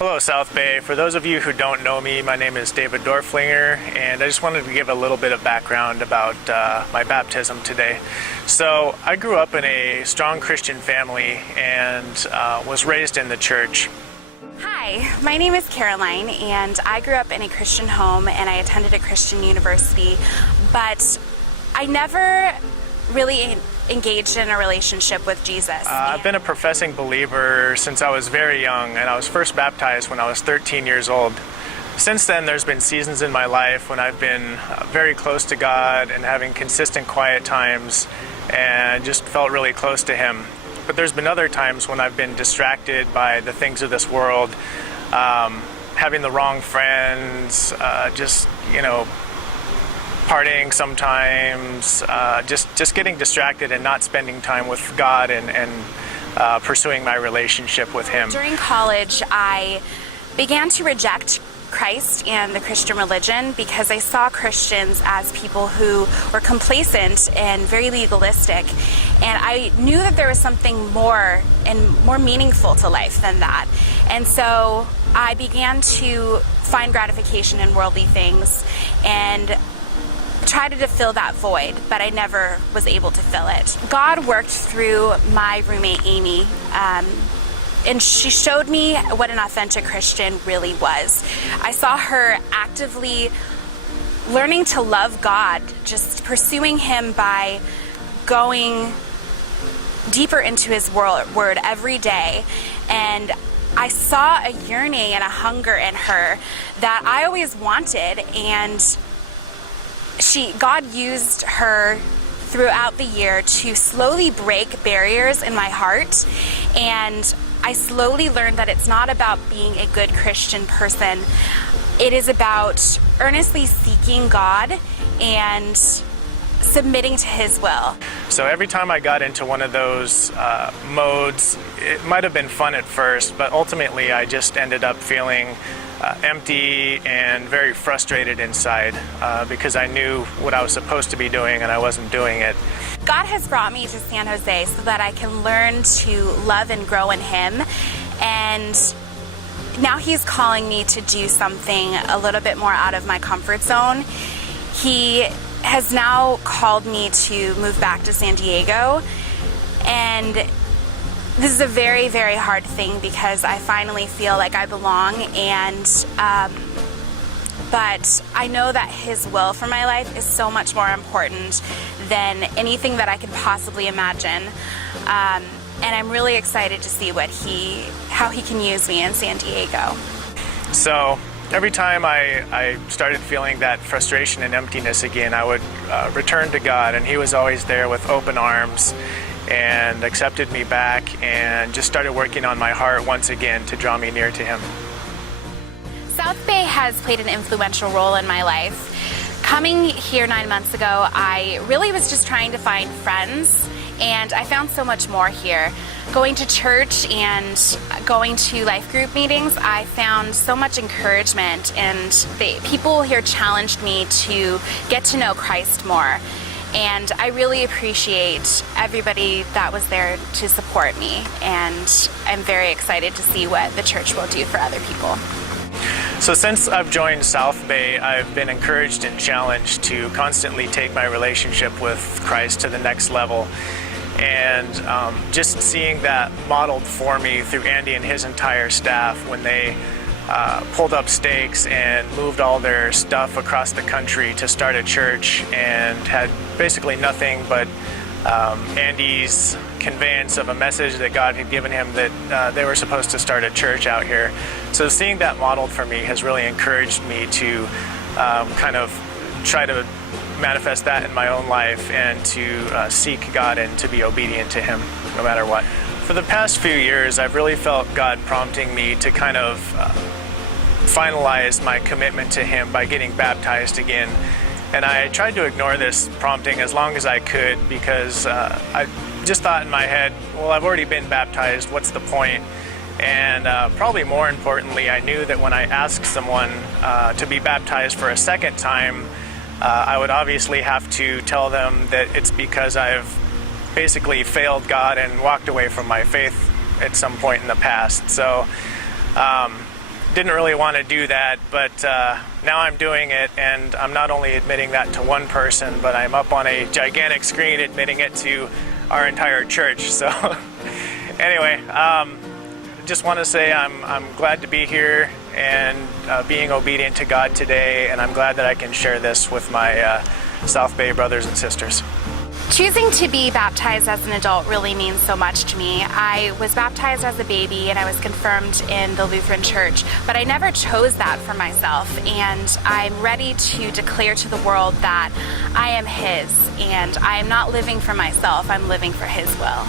Hello, South Bay. For those of you who don't know me, my name is David Dorflinger, and I just wanted to give a little bit of background about my baptism today. So, I grew up in a strong Christian family and was raised in the church. Hi, my name is Caroline, and I grew up in a Christian home and I attended a Christian university, but I never really engaged in a relationship with Jesus. I've been a professing believer since I was very young, and I was first baptized when I was 13 years old. Since then, there's been seasons in my life when I've been very close to God and having consistent quiet times and just felt really close to Him. But there's been other times when I've been distracted by the things of this world, having the wrong friends, partying sometimes, just getting distracted and not spending time with God and pursuing my relationship with Him. During college, I began to reject Christ and the Christian religion because I saw Christians as people who were complacent and very legalistic, and I knew that there was something more and more meaningful to life than that. And so I began to find gratification in worldly things and tried to fill that void, but I never was able to fill it. God worked through my roommate Amy, and she showed me what an authentic Christian really was. I saw her actively learning to love God, just pursuing Him by going deeper into His word every day, and I saw a yearning and a hunger in her that I always wanted, and God used her throughout the year to slowly break barriers in my heart, and I slowly learned that it's not about being a good Christian person. It is about earnestly seeking God and submitting to His will. So every time I got into one of those modes, it might have been fun at first, but ultimately I just ended up feeling empty and very frustrated inside because I knew what I was supposed to be doing and I wasn't doing it. God has brought me to San Jose so that I can learn to love and grow in Him, and now He's calling me to do something a little bit more out of my comfort zone. He has now called me to move back to San Diego, and this is a very, very hard thing because I finally feel like I belong, but I know that His will for my life is so much more important than anything that I can possibly imagine. And I'm really excited to see how He can use me in San Diego. So every time I started feeling that frustration and emptiness again, I would return to God, and He was always there with open arms and accepted me back and just started working on my heart once again to draw me near to Him. South Bay has played an influential role in my life. Coming here 9 months ago, I really was just trying to find friends, and I found so much more here. Going to church and going to life group meetings, I found so much encouragement, and people here challenged me to get to know Christ more. And I really appreciate everybody that was there to support me, and I'm very excited to see what the church will do for other people. So since I've joined South Bay, I've been encouraged and challenged to constantly take my relationship with Christ to the next level. And just seeing that modeled for me through Andy and his entire staff when they pulled up stakes and moved all their stuff across the country to start a church and had basically nothing but Andy's conveyance of a message that God had given him that they were supposed to start a church out here. So seeing that modeled for me has really encouraged me to kind of try to manifest that in my own life and to seek God and to be obedient to Him no matter what. For the past few years, I've really felt God prompting me to kind of finalize my commitment to Him by getting baptized again. And I tried to ignore this prompting as long as I could because I just thought in my head, well, I've already been baptized, what's the point? And probably more importantly, I knew that when I asked someone to be baptized for a second time, I would obviously have to tell them that it's because I've basically failed God and walked away from my faith at some point in the past. So didn't really want to do that, but now I'm doing it, and I'm not only admitting that to one person, but I'm up on a gigantic screen admitting it to our entire church. So anyway, just want to say I'm glad to be here and being obedient to God today, and I'm glad that I can share this with my South Bay brothers and sisters. Choosing to be baptized as an adult really means so much to me. I was baptized as a baby and I was confirmed in the Lutheran Church, but I never chose that for myself, and I'm ready to declare to the world that I am His, and I am not living for myself, I'm living for His will.